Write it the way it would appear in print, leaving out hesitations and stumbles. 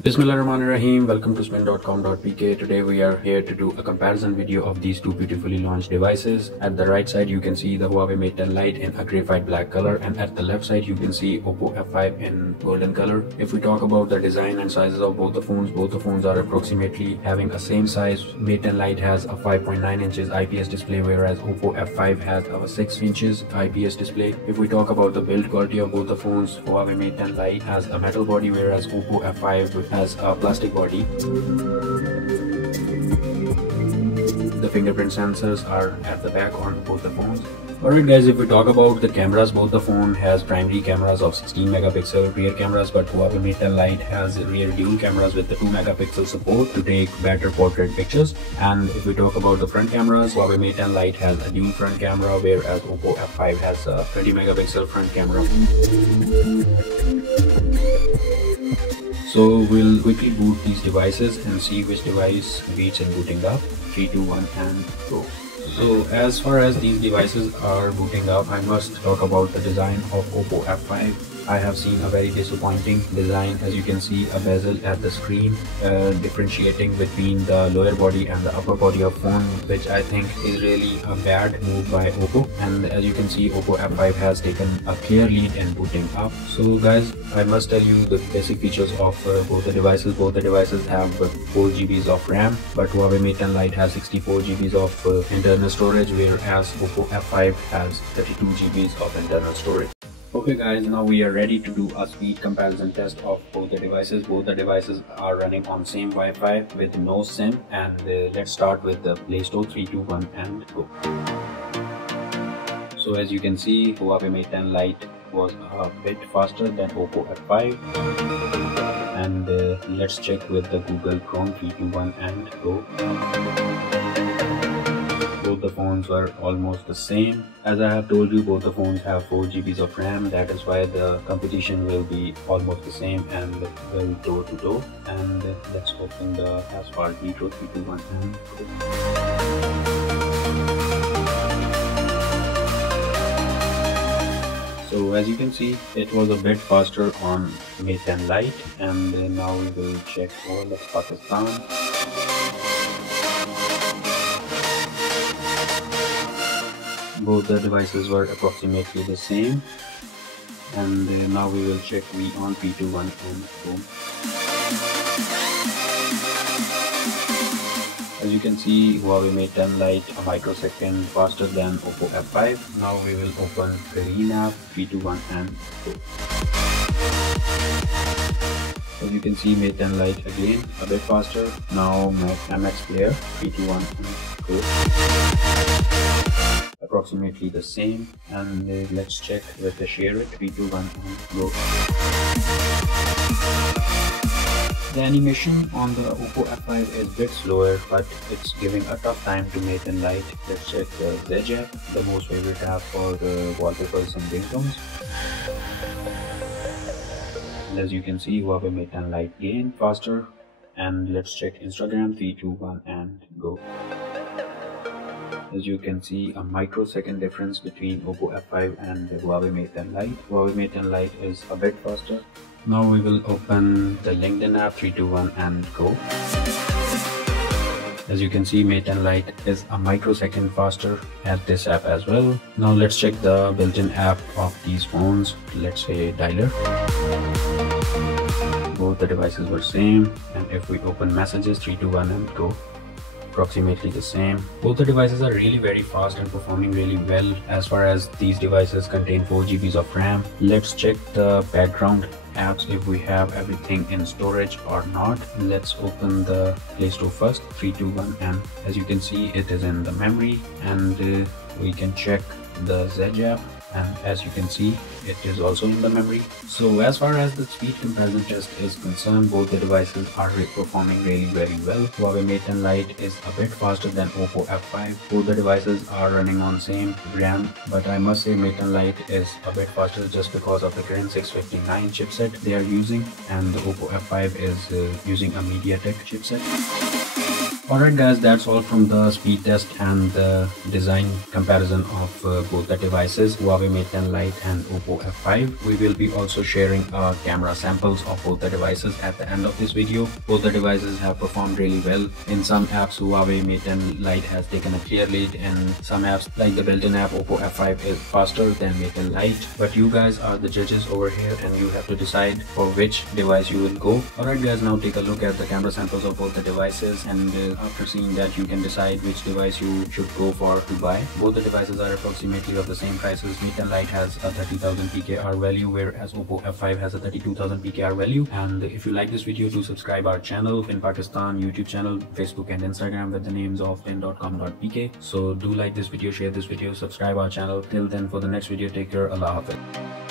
Bismillahirrahmanirrahim. Welcome to spin.com.pk. Today we are here to do a comparison video of these two beautifully launched devices. At the right side you can see the Huawei Mate 10 Lite in a graphite black color, and at the left side you can see OPPO F5 in golden color. If we talk about the design and sizes of both the phones are approximately having a same size. Mate 10 Lite has a 5.9 inches IPS display, whereas OPPO F5 has a 6 inches IPS display. If we talk about the build quality of both the phones, Huawei Mate 10 Lite has a metal body, whereas OPPO F5 has a plastic body. The fingerprint sensors are at the back on both the phones. Alright guys, if we talk about the cameras, both the phone has primary cameras of 16 megapixel rear cameras, but Huawei Mate 10 Lite has rear dual cameras with the 2 megapixel support to take better portrait pictures. And if we talk about the front cameras, Huawei Mate 10 Lite has a dual front camera, whereas OPPO F5 has a 20 megapixel front camera. So we'll quickly boot these devices and see which device beats in booting up. 3, 2, 1 and go. So as far as these devices are booting up, I must talk about the design of OPPO F5. I have seen a very disappointing design. As you can see, a bezel at the screen differentiating between the lower body and the upper body of phone, which I think is really a bad move by OPPO. And as you can see, OPPO F5 has taken a clear lead in booting up. So guys, I must tell you the basic features of both the devices. Both the devices have 4 GB of RAM, but Huawei Mate 10 Lite has 64 GB of internal storage, whereas OPPO F5 has 32 GB of internal storage. Okay guys, now we are ready to do a speed comparison test of both the devices. Both the devices are running on same Wi-Fi with no SIM, and let's start with the Play Store. 3, 2, 1 and go. So as you can see, Huawei Mate 10 Lite was a bit faster than OPPO F5, and let's check with the Google Chrome. 3, 2, 1 and go. Both the phones are almost the same. As I have told you, both the phones have 4 GB of RAM. That is why the competition will be almost the same and will toe to toe. And let's open the asphalt Metro. 3, 2, 1 and go. So as you can see, it was a bit faster on Mate 10 Lite, and now we will check all of Pakistan. Both the devices were approximately the same, and now we will check V on P21 and boom. As you can see, Huawei Mate 10 Lite a microsecond faster than OPPO F5. Now we will open Green app. 3, 2, 1 and go. As you can see, Mate 10 Lite again a bit faster. Now MX Player. 3, 2, 1 and go. Approximately the same, and let's check with the share it. 3, 2, 1 and go. The animation on the OPPO F5 is a bit slower, but it's giving a tough time to Mate 10 Lite. Let's check the Zedge app, the most favorite app for wallpapers and ringtones. And as you can see, Huawei Mate 10 Lite again faster. And let's check Instagram. 3, 2, 1 and go. As you can see, a microsecond difference between OPPO F5 and the Huawei Mate 10 Lite. Huawei Mate 10 Lite is a bit faster. Now we will open the LinkedIn app. 3, 2, 1 and go. As you can see, Mate 10 Lite is a microsecond faster at this app as well. Now let's check the built-in app of these phones. Let's say Dialer. Both the devices were same, and if we open messages, 3, 2, 1 and go. Approximately the same. Both the devices are really very fast and performing really well. As far as these devices contain 4 GB of RAM, let's check the background apps if we have everything in storage or not. Let's open the Play Store first. 3, 2, 1 and as you can see, it is in the memory, and we can check the Zedge app, and as you can see, it is also in the memory. So as far as the speed comparison test is concerned, both the devices are performing really very well. Huawei Mate 10 Lite is a bit faster than OPPO F5. Both the devices are running on same RAM, but I must say Mate 10 Lite is a bit faster just because of the Kirin 659 chipset they are using, and the OPPO F5 is using a MediaTek chipset. Alright guys, that's all from the speed test and the design comparison of both the devices, Huawei Mate 10 Lite and OPPO F5. We will be also sharing camera samples of both the devices at the end of this video. Both the devices have performed really well. In some apps, Huawei Mate 10 Lite has taken a clear lead. In some apps like the built-in app, OPPO F5 is faster than Mate 10 Lite. But you guys are the judges over here and you have to decide for which device you will go. Alright guys, now take a look at the camera samples of both the devices, and after seeing that you can decide which device you should go for to buy. Both the devices are approximately of the same prices. Mate 10 Lite has a 30,000 PKR value, whereas OPPO F5 has a 32,000 PKR value. And if you like this video, do subscribe our channel in Pakistan YouTube channel, Facebook and Instagram with the names of tin.com.pk. So do like this video, share this video, subscribe our channel. Till then, for the next video, take care. Allah Hafiz.